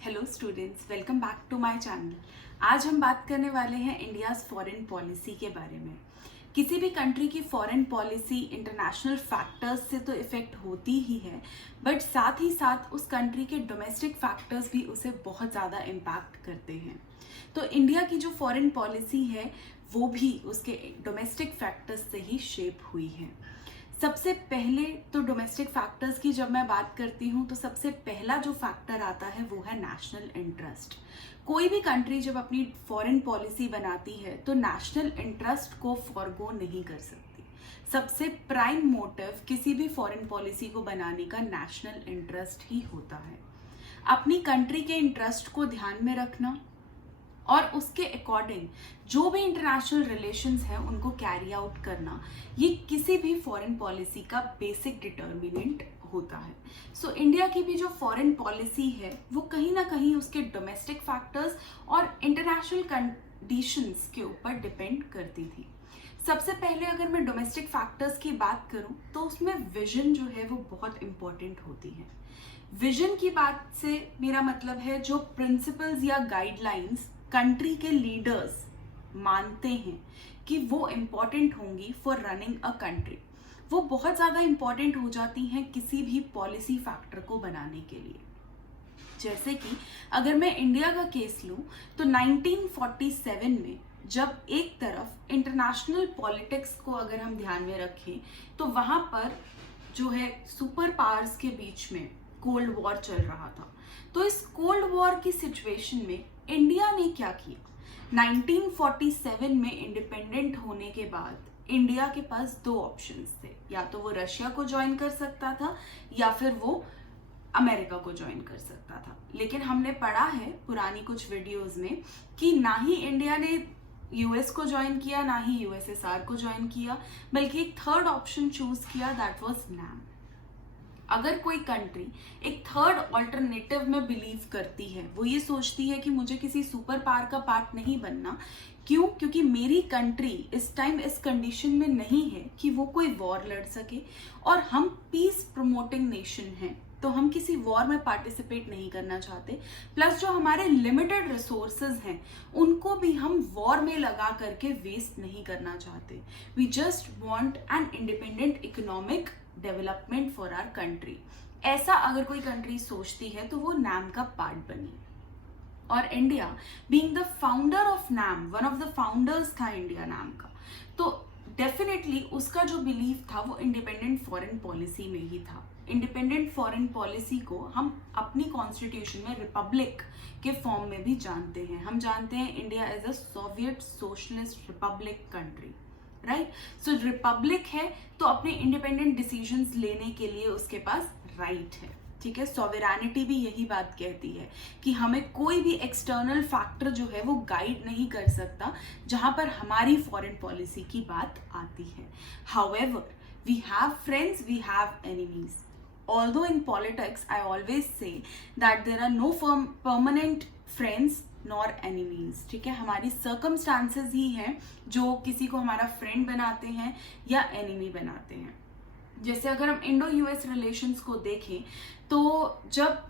Hello students, welcome back to my channel. आज हम बात करने वाले हैं इंडियाज़ फॉरेन पॉलिसी के बारे में। किसी भी कंट्री की फॉरेन पॉलिसी इंटरनेशनल फैक्टर्स से तो इफ़ेक्ट होती ही है, बट साथ ही साथ उस कंट्री के डोमेस्टिक फैक्टर्स भी उसे बहुत ज़्यादा इम्पैक्ट करते हैं। तो इंडिया की जो फॉरेन पॉलिसी है वो भी उसके डोमेस्टिक फैक्टर्स से ही शेप हुई है। सबसे पहले तो डोमेस्टिक फैक्टर्स की जब मैं बात करती हूँ तो सबसे पहला जो फैक्टर आता है वो है नेशनल इंटरेस्ट। कोई भी कंट्री जब अपनी फॉरेन पॉलिसी बनाती है तो नेशनल इंटरेस्ट को फॉरगो नहीं कर सकती। सबसे प्राइम मोटिव किसी भी फॉरेन पॉलिसी को बनाने का नेशनल इंटरेस्ट ही होता है। अपनी कंट्री के इंटरेस्ट को ध्यान में रखना और उसके अकॉर्डिंग जो भी इंटरनेशनल रिलेशंस हैं उनको कैरी आउट करना, ये किसी भी फॉरेन पॉलिसी का बेसिक डिटर्मिनेंट होता है। सो इंडिया की भी जो फॉरेन पॉलिसी है वो कहीं ना कहीं उसके डोमेस्टिक फैक्टर्स और इंटरनेशनल कंडीशंस के ऊपर डिपेंड करती थी। सबसे पहले अगर मैं डोमेस्टिक फैक्टर्स की बात करूं तो उसमें विजन जो है वो बहुत इंपॉर्टेंट होती है। विजन की बात से मेरा मतलब है जो प्रिंसिपल्स या गाइडलाइंस कंट्री के लीडर्स मानते हैं कि वो इम्पॉर्टेंट होंगी फॉर रनिंग अ कंट्री, वो बहुत ज़्यादा इम्पॉर्टेंट हो जाती हैं किसी भी पॉलिसी फैक्टर को बनाने के लिए। जैसे कि अगर मैं इंडिया का केस लूँ तो 1947 में जब एक तरफ इंटरनेशनल पॉलिटिक्स को अगर हम ध्यान में रखें तो वहाँ पर जो है सुपर पावर्स के बीच में कोल्ड वॉर चल रहा था। तो इस कोल्ड वॉर की सिचुएशन में इंडिया ने क्या किया? 1947 में इंडिपेंडेंट होने के बाद इंडिया के पास दो ऑप्शंस थे, या तो वो रशिया को ज्वाइन कर सकता था या फिर वो अमेरिका को ज्वाइन कर सकता था। लेकिन हमने पढ़ा है पुरानी कुछ वीडियोस में कि ना ही इंडिया ने यूएस को ज्वाइन किया ना ही यूएसएसआर को ज्वाइन किया, बल्कि एक थर्ड ऑप्शन चूज किया, दैट वाज नैम। अगर कोई कंट्री एक थर्ड ऑल्टरनेटिव में बिलीव करती है, वो ये सोचती है कि मुझे किसी सुपर पावर का पार्ट नहीं बनना, क्यों? क्योंकि मेरी कंट्री इस टाइम इस कंडीशन में नहीं है कि वो कोई वॉर लड़ सके और हम पीस प्रमोटिंग नेशन हैं, तो हम किसी वॉर में पार्टिसिपेट नहीं करना चाहते। प्लस जो हमारे लिमिटेड रिसोर्सेज हैं उनको भी हम वॉर में लगा करके वेस्ट नहीं करना चाहते। We just want an independent economic development for our country. ऐसा अगर कोई कंट्री सोचती है तो वो नैम का पार्ट बनी। और India being the founder of NAM, one of the founders था इंडिया नैम का, तो डेफिनेटली उसका जो बिलीफ था वो इंडिपेंडेंट फॉरेन पॉलिसी में ही था। इंडिपेंडेंट फॉरेन पॉलिसी को हम अपनी कॉन्स्टिट्यूशन में रिपब्लिक के फॉर्म में भी जानते हैं। हम जानते हैं India as a Soviet socialist republic country, right? So republic है तो अपने इंडिपेंडेंट डिसीजंस लेने के लिए उसके पास राइट है, ठीक है। सॉवरेनिटी भी यही बात कहती है कि हमें कोई भी एक्सटर्नल फैक्टर जो है वो गाइड नहीं कर सकता जहां पर हमारी फॉरेन पॉलिसी की बात आती है। However we have friends, we have enemies. Although in politics I always say that there are no permanent friends nor enemies, ठीक है। हमारी circumstances ही हैं जो किसी को हमारा फ्रेंड बनाते हैं या एनिमी बनाते हैं। जैसे अगर हम इंडो यूएस रिलेशंस को देखें तो जब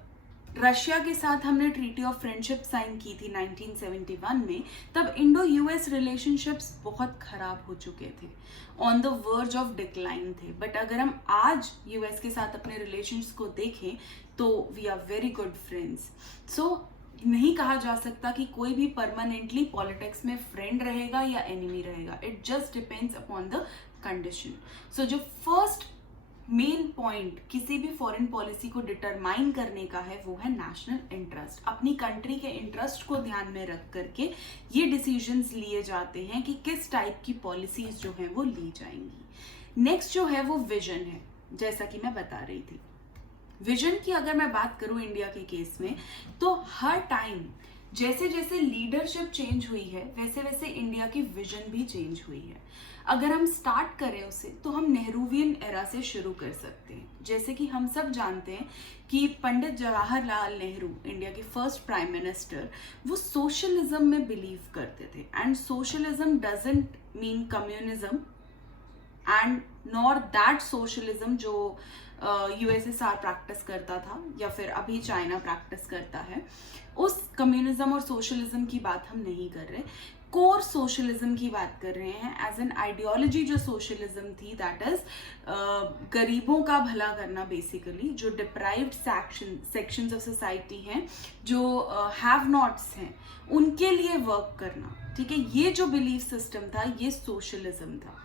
रशिया के साथ हमने ट्रीटी ऑफ फ्रेंडशिप साइन की थी 1971 में, तब इंडो यूएस रिलेशनशिप्स बहुत खराब हो चुके थे, on the verge of decline थे। बट अगर हम आज यूएस के साथ अपने रिलेशंस को देखें तो we are very good friends. So नहीं कहा जा सकता कि कोई भी परमानेंटली पॉलिटिक्स में फ्रेंड रहेगा या एनिमी रहेगा, it just depends upon the condition. So जो फर्स्ट मेन पॉइंट किसी भी फॉरेन पॉलिसी को डिटरमाइन करने का है वो है नेशनल इंटरेस्ट। अपनी कंट्री के इंटरेस्ट को ध्यान में रख करके ये डिसीजंस लिए जाते हैं कि किस टाइप की पॉलिसीज जो है वो ली जाएंगी। नेक्स्ट जो है वो विजन है, जैसा कि मैं बता रही थी। विजन की अगर मैं बात करूं इंडिया के केस में तो हर टाइम जैसे जैसे लीडरशिप चेंज हुई है वैसे वैसे इंडिया की विजन भी चेंज हुई है। अगर हम स्टार्ट करें उसे तो हम नेहरूवियन एरा से शुरू कर सकते हैं। जैसे कि हम सब जानते हैं कि पंडित जवाहरलाल नेहरू, इंडिया के फर्स्ट प्राइम मिनिस्टर, वो सोशलिज्म में बिलीव करते थे। And socialism doesn't mean communism and nor that socialism जो यूएसएसआर प्रैक्टिस करता था या फिर अभी चाइना प्रैक्टिस करता है। उस कम्युनिज्म और सोशलिज्म की बात हम नहीं कर रहे, कोर सोशलिज्म की बात कर रहे हैं। एज एन आइडियोलॉजी जो सोशलिज्म थी, दैट इज गरीबों का भला करना, बेसिकली जो डिप्राइव्ड सेक्शंस ऑफ सोसाइटी हैं, जो हैव नॉट्स हैं, उनके लिए वर्क करना। ठीक है, ये जो बिलीफ सिस्टम था ये सोशलिज्म था।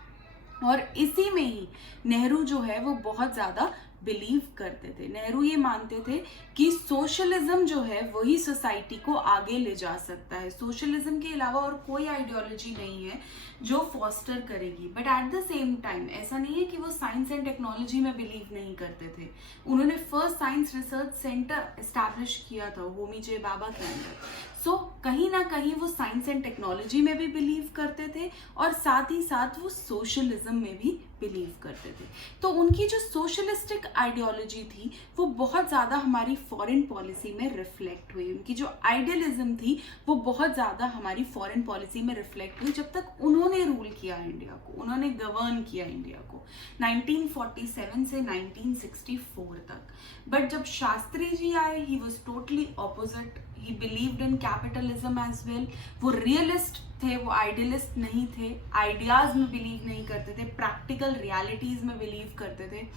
और इसी में ही नेहरू जो है वो बहुत ज़्यादा बिलीव करते थे। नेहरू ये मानते थे कि सोशलिज्म जो है वही सोसाइटी को आगे ले जा सकता है, सोशलिज्म के अलावा और कोई आइडियोलॉजी नहीं है जो फॉस्टर करेगी। But at the same time ऐसा नहीं है कि वो साइंस एंड टेक्नोलॉजी में बिलीव नहीं करते थे। उन्होंने first science research centre establish किया था होमी जे बाबा के अंदर। सो कहीं ना कहीं वो साइंस एंड टेक्नोलॉजी में भी बिलीव करते थे और साथ ही साथ वो सोशलिज्म में भी बिलीव करते थे। तो उनकी जो सोशलिस्टिक आइडियोलॉजी थी वो बहुत ज़्यादा हमारी फॉरेन पॉलिसी में रिफ्लेक्ट हुई। उनकी जो आइडियलिज्म थी वो बहुत ज़्यादा हमारी फॉरेन पॉलिसी में रिफ्लेक्ट हुई जब तक उन्होंने रूल किया इंडिया को, उन्होंने गवर्न किया इंडिया को 1947 से 1964 तक। बट जब शास्त्री जी आए, he was totally opposite. He believed in capitalism as well. वो रियलिस्ट थे, वो आइडियलिस्ट नहीं थे। आइडियाज में बिलीव नहीं करते थे, प्रैक्टिकल रियलिटीज में बिलीव करते थे।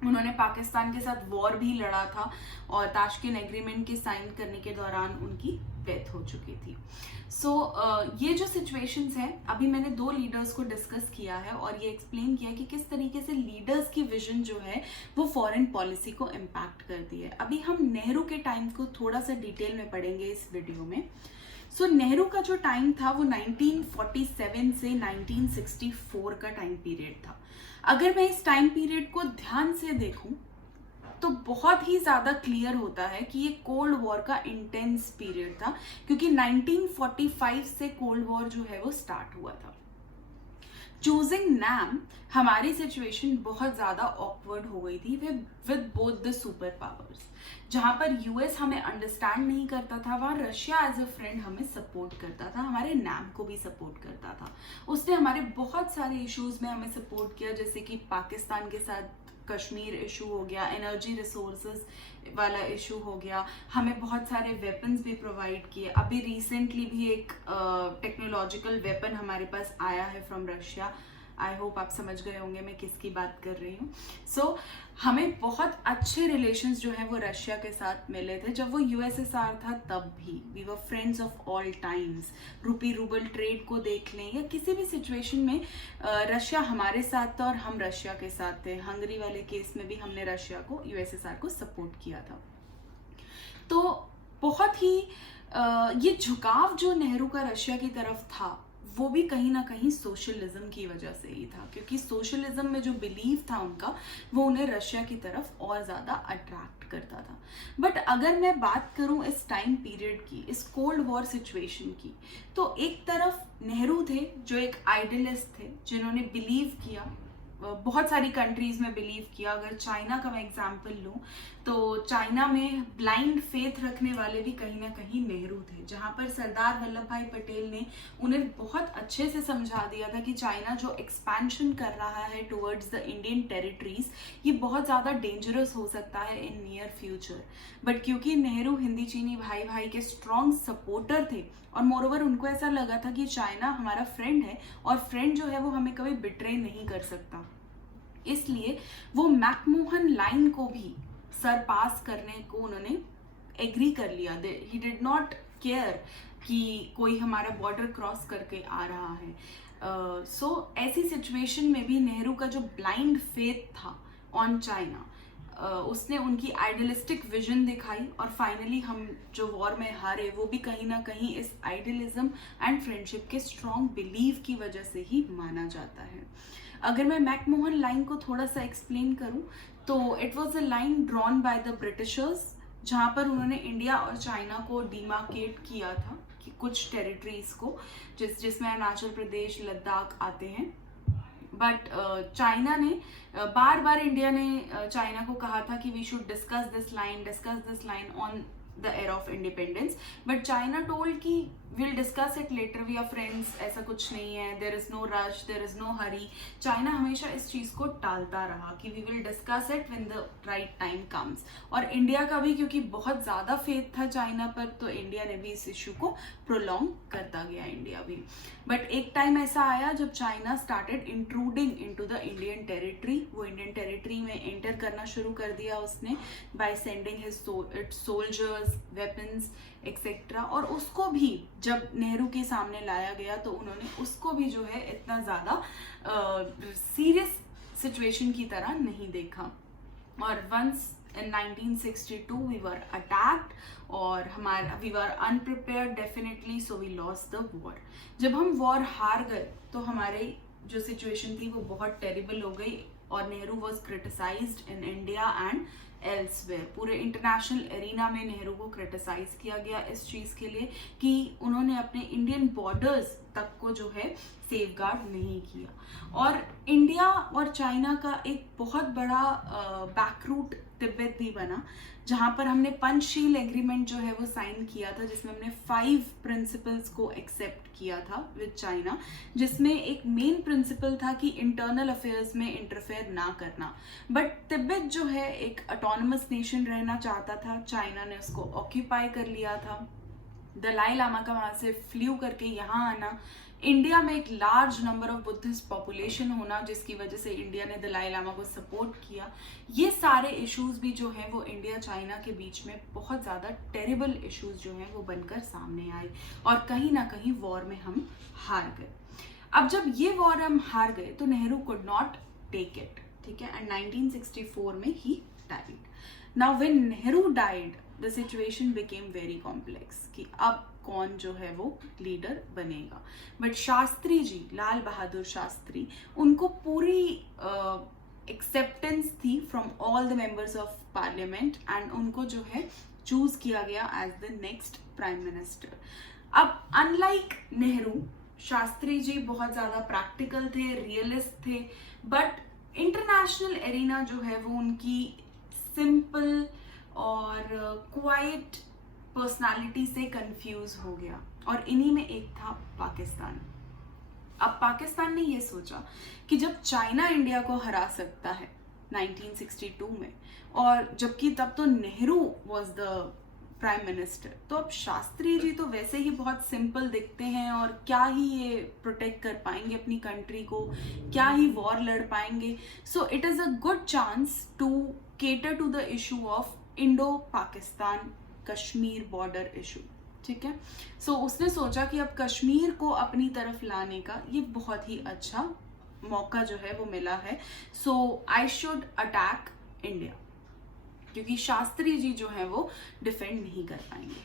उन्होंने पाकिस्तान के साथ वॉर भी लड़ा था और ताशकंद एग्रीमेंट के साइन करने के दौरान उनकी डेथ हो चुकी थी। सो ये जो सिचुएशंस हैं, अभी मैंने 2 लीडर्स को डिस्कस किया है और ये एक्सप्लेन किया कि किस तरीके से लीडर्स की विजन जो है वो फॉरेन पॉलिसी को इम्पैक्ट करती है। अभी हम नेहरू के टाइम को थोड़ा सा डिटेल में पढ़ेंगे इस वीडियो में। सो नेहरू का जो टाइम था वो 1947 से 1964 का टाइम पीरियड था। अगर मैं इस टाइम पीरियड को ध्यान से देखूं तो बहुत ही ज़्यादा क्लियर होता है कि ये कोल्ड वॉर का इंटेंस पीरियड था, क्योंकि 1945 से कोल्ड वॉर जो है वो स्टार्ट हुआ था। चूजिंग नाम, हमारी सिचुएशन बहुत ज़्यादा ऑकवर्ड हो गई थी with both the super powers. जहाँ पर यूएस हमें अंडरस्टैंड नहीं करता था, वहाँ रशिया एज अ फ्रेंड हमें सपोर्ट करता था, हमारे नाम को भी सपोर्ट करता था। उसने हमारे बहुत सारे इश्यूज में हमें सपोर्ट किया, जैसे कि पाकिस्तान के साथ कश्मीर इशू हो गया, एनर्जी रिसोर्सेज वाला इशू हो गया, हमें बहुत सारे वेपन्स भी प्रोवाइड किए। अभी रिसेंटली भी एक टेक्नोलॉजिकल वेपन हमारे पास आया है फ्रॉम रशिया। आई होप आप समझ गए होंगे मैं किसकी बात कर रही हूँ। सो हमें बहुत अच्छे रिलेशंस जो है वो रशिया के साथ मिले थे। जब वो यूएसएसआर था तब भी we were friends of all times. Rupee rouble trade को देख लें या किसी भी सिचुएशन में रशिया हमारे साथ था और हम रशिया के साथ थे। हंगरी वाले केस में भी हमने रशिया को, यूएसएसआर को सपोर्ट किया था। तो बहुत ही ये झुकाव जो नेहरू का रशिया की तरफ था वो भी कहीं ना कहीं सोशलिज्म की वजह से ही था, क्योंकि सोशलिज्म में जो बिलीव था उनका वो उन्हें रशिया की तरफ और ज़्यादा अट्रैक्ट करता था। बट अगर मैं बात करूं इस टाइम पीरियड की, इस कोल्ड वॉर सिचुएशन की, तो एक तरफ नेहरू थे जो एक आइडियलिस्ट थे, जिन्होंने बिलीव किया, बहुत सारी कंट्रीज में बिलीव किया। अगर चाइना का मैं एग्जांपल लूँ तो चाइना में ब्लाइंड फेथ रखने वाले भी कहीं ना कहीं नेहरू थे, जहाँ पर सरदार वल्लभ भाई पटेल ने उन्हें बहुत अच्छे से समझा दिया था कि चाइना जो एक्सपेंशन कर रहा है टुवर्ड्स द इंडियन टेरिटरीज, ये बहुत ज़्यादा डेंजरस हो सकता है इन नियर फ्यूचर। बट क्योंकि नेहरू हिंदी चीनी भाई भाई के स्ट्रॉन्ग सपोर्टर थे और मोरओवर उनको ऐसा लगा था कि चाइना हमारा फ्रेंड है और फ्रेंड जो है वो हमें कभी बिट्रे नहीं कर सकता, इसलिए वो मैकमोहन लाइन को भी सरपास करने को उन्होंने एग्री कर लिया। ही डिड नॉट केयर कि कोई हमारा बॉर्डर क्रॉस करके आ रहा है। सो ऐसी सिचुएशन में भी नेहरू का जो ब्लाइंड फेथ था ऑन चाइना, उसने उनकी आइडियलिस्टिक विजन दिखाई और फाइनली हम जो वॉर में हारे वो भी कहीं ना कहीं इस आइडियलिज्म एंड फ्रेंडशिप के स्ट्रॉन्ग बिलीव की वजह से ही माना जाता है। अगर मैं मैकमोहन लाइन को थोड़ा सा एक्सप्लेन करूं तो it was a line drawn by the Britishers, जहां पर उन्होंने इंडिया और चाइना को डिमार्केट किया था कि कुछ टेरिटरीज को, जिसमें अरुणाचल प्रदेश, लद्दाख आते हैं। बट चाइना ने बार बार इंडिया ने चाइना को कहा था कि we should discuss this line on the era of independence, but China told कि we'll discuss it later, we are friends, ऐसा कुछ नहीं है, there is no rush, there is no hurry. China हमेशा इस चीज़ को टालता रहा कि we will discuss it when the right time comes. और इंडिया का भी क्योंकि बहुत ज़्यादा फेथ था चाइना पर, तो इंडिया ने भी इस इशू को प्रोलॉन्ग करता गया, इंडिया भी. बट एक टाइम ऐसा आया जब China started intruding into the Indian territory. वो इंडियन टेरिटरी में एंटर करना शुरू कर दिया उसने by sending his soldiers, weapons etcetera. और उसको भी जब नेहरू के सामने लाया गया तो उन्होंने उसको भी जो है इतना ज़्यादा सीरियस सिचुएशन की तरह नहीं देखा. और once in 1962 we were attacked और we were unprepared definitely, so we lost the war. जब हम वॉर हार गए तो हमारी जो सिचुएशन थी वो बहुत टेरिबल हो गई और Nehru was criticised in India and elsewhere. पूरे इंटरनेशनल एरिना में नेहरू को क्रिटिसाइज किया गया इस चीज़ के लिए कि उन्होंने अपने इंडियन बॉर्डर्स तक को जो है सेफगार्ड नहीं किया. और इंडिया और चाइना का एक बहुत बड़ा बैकरूट तिब्बत भी बना, जहाँ पर हमने पंचशील एग्रीमेंट जो है वो साइन किया था, जिसमें हमने 5 प्रिंसिपल्स को एक्सेप्ट किया था विद चाइना, जिसमें एक मेन प्रिंसिपल था कि इंटरनल अफेयर्स में इंटरफेयर ना करना. बट तिब्बत जो है एक ऑटोनमस नेशन रहना चाहता था, चाइना ने उसको ऑक्यूपाई कर लिया था. दलाई लामा का वहाँ से फ्लू करके यहाँ आना, इंडिया में एक large number of Buddhist population होना जिसकी वजह से इंडिया ने दलाई लामा को सपोर्ट किया, ये सारे इश्यूज भी जो हैं वो इंडिया चाइना के बीच में बहुत ज़्यादा टेरिबल इश्यूज जो हैं वो बनकर सामने आए और कहीं ना कहीं वॉर में हम हार गए. अब जब ये वॉर हम हार गए तो Nehru could not take it, ठीक है, एंड 1964 में ही died. Now when Nehru died the situation became very complex कि अब कौन जो है वो लीडर बनेगा. बट शास्त्री जी, लाल बहादुर शास्त्री, उनको पूरी एक्सेप्टेंस थी from all the members of parliament and उनको जो है चूज किया गया as the next prime minister. अब अनलाइक नेहरू, शास्त्री जी बहुत ज़्यादा प्रैक्टिकल थे, रियलिस्ट थे, बट इंटरनेशनल एरिना जो है वो उनकी सिंपल और क्वाइट पर्सनालिटी से कंफ्यूज हो गया. और इन्हीं में एक था पाकिस्तान. अब पाकिस्तान ने ये सोचा कि जब चाइना इंडिया को हरा सकता है 1962 में, और जबकि तब तो Nehru was the prime minister, तो अब शास्त्री जी तो वैसे ही बहुत सिंपल दिखते हैं और क्या ही ये प्रोटेक्ट कर पाएंगे अपनी कंट्री को, क्या ही वॉर लड़ पाएंगे. So it is a good chance to cater to the issue of Indo Pakistan Kashmir border issue, ठीक है. सो उसने सोचा कि अब कश्मीर को अपनी तरफ लाने का ये बहुत ही अच्छा मौका जो है वो मिला है. सो आई शुड अटैक इंडिया, क्योंकि शास्त्री जी जो है वो डिफेंड नहीं कर पाएंगे.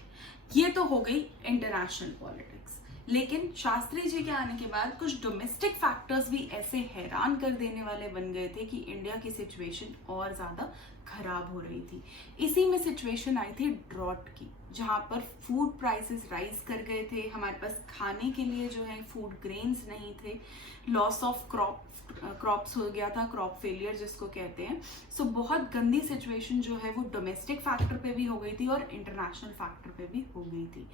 ये तो हो गई इंटरनेशनल पॉलिटिक्स. लेकिन शास्त्री जी के आने के बाद कुछ डोमेस्टिक फैक्टर्स भी ऐसे हैरान कर देने वाले बन गए थे कि इंडिया की सिचुएशन और ज़्यादा खराब हो रही थी. इसी में सिचुएशन आई थी ड्रॉट की, जहाँ पर फूड प्राइसेस राइज कर गए थे, हमारे पास खाने के लिए जो है फूड ग्रेन्स नहीं थे, लॉस ऑफ क्रॉप्स हो गया था, क्रॉप फेलियर जिसको कहते हैं. सो बहुत गंदी सिचुएशन जो है वो डोमेस्टिक फैक्टर पे भी हो गई थी और इंटरनेशनल फैक्टर पे भी हो गई थी.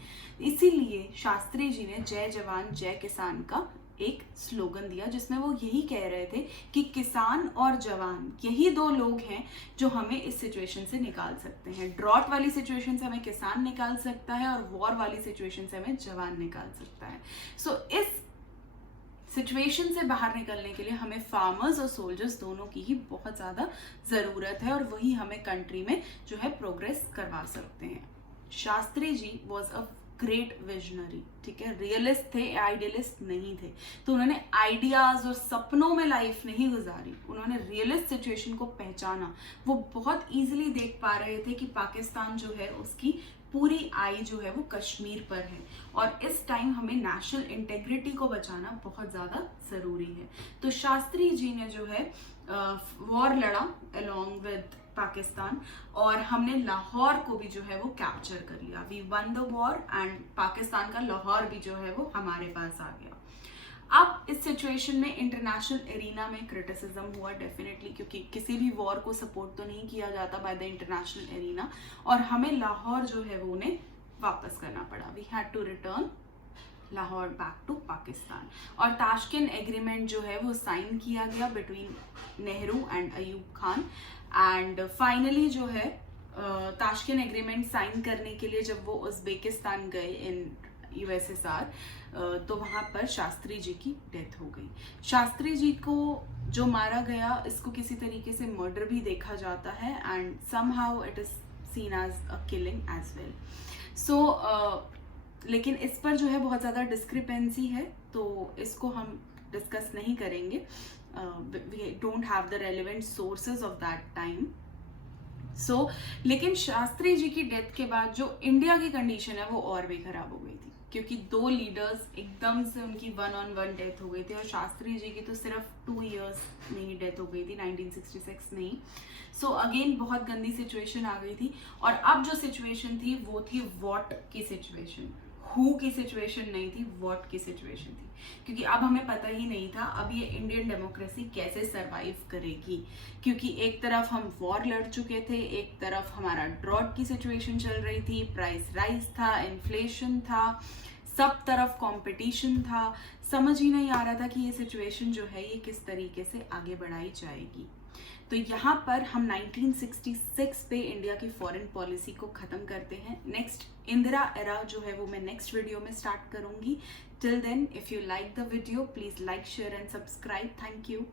इसीलिए शास्त्री जी ने जय जवान जय किसान का एक स्लोगन दिया, जिसमें वो यही कह रहे थे कि किसान और जवान यही 2 लोग हैं जो हमें इस सिचुएशन से निकाल सकते हैं. ड्रॉट वाली सिचुएशन से हमें किसान निकाल सकता है और वॉर वाली सिचुएशन से हमें जवान निकाल सकता है. सो इस सिचुएशन से बाहर निकलने के लिए हमें फार्मर्स और सोल्जर्स दोनों की ही बहुत ज़्यादा ज़रूरत है और वही हमें कंट्री में जो है प्रोग्रेस करवा सकते हैं. Shastri ji was a great visionary, ठीक है, रियलिस्ट थे, आइडियलिस्ट नहीं थे. तो उन्होंने आइडियाज और सपनों में लाइफ नहीं गुजारी, उन्होंने रियलिस्ट सिचुएशन को पहचाना. वो बहुत इजीली देख पा रहे थे कि पाकिस्तान जो है उसकी पूरी आई जो है वो कश्मीर पर है और इस टाइम हमें नेशनल इंटेग्रिटी को बचाना बहुत ज़्यादा ज़रूरी है. तो शास्त्री जी ने जो है वॉर लड़ा अलोंग विद पाकिस्तान और हमने लाहौर को भी जो है वो कैप्चर कर लिया. We won the war and Pakistan का लाहौर भी जो है वो हमारे पास आ गया. अब इस सिचुएशन में इंटरनेशनल एरिना में क्रिटिसिज्म हुआ डेफिनेटली, क्योंकि किसी भी वॉर को सपोर्ट तो नहीं किया जाता बाय द इंटरनेशनल एरिना, और हमें लाहौर जो है वो उन्हें वापस करना पड़ा। We had to return Lahore back to Pakistan. और ताशकेंट एग्रीमेंट जो है वो साइन किया गया between Nehru and Ayub Khan. And finally जो है ताशकेंट एग्रीमेंट साइन करने के लिए जब वो उज़्बेकिस्तान गए इन यूएसएसआर, तो वहाँ पर शास्त्री जी की डेथ हो गई। शास्त्री जी को जो मारा गया, इसको किसी तरीके से मर्डर भी देखा जाता है, and somehow it is seen as a killing as well. So लेकिन इस पर जो है बहुत ज़्यादा डिस्क्रिपेंसी है, तो इसको हम डिस्कस नहीं करेंगे। We don't have the relevant sources of that time. So लेकिन शास्त्री जी की डेथ के बाद जो इंडिया की कंडीशन है वो और भी खराब हो गई थी, क्योंकि दो लीडर्स एकदम से उनकी 1-on-1 डेथ हो गई थी, और शास्त्री जी की तो सिर्फ 2 years में ही डेथ हो गई थी, 1966 में ही। सो अगेन बहुत गंदी सिचुएशन आ गई थी। और अब जो सिचुएशन थी वो थी वॉट की सिचुएशन, हु की सिचुएशन नहीं थी, वॉट की सिचुएशन थी। क्योंकि अब हमें पता ही नहीं था अब ये इंडियन डेमोक्रेसी कैसे सरवाइव करेगी, क्योंकि एक तरफ हम वॉर लड़ चुके थे, एक तरफ हमारा ड्रॉट की सिचुएशन चल रही थी, प्राइस राइज था, इन्फ्लेशन था, सब तरफ कंपटीशन था। समझ ही नहीं आ रहा था कि ये सिचुएशन जो है ये किस तरीके से आगे बढ़ाई जाएगी। तो यहाँ पर हम 1966 पे इंडिया की फॉरेन पॉलिसी को ख़त्म करते हैं। नेक्स्ट इंदिरा एरा जो है वो मैं नेक्स्ट वीडियो में स्टार्ट करूँगी। Till then, if you like the video, please like, share and subscribe. Thank you.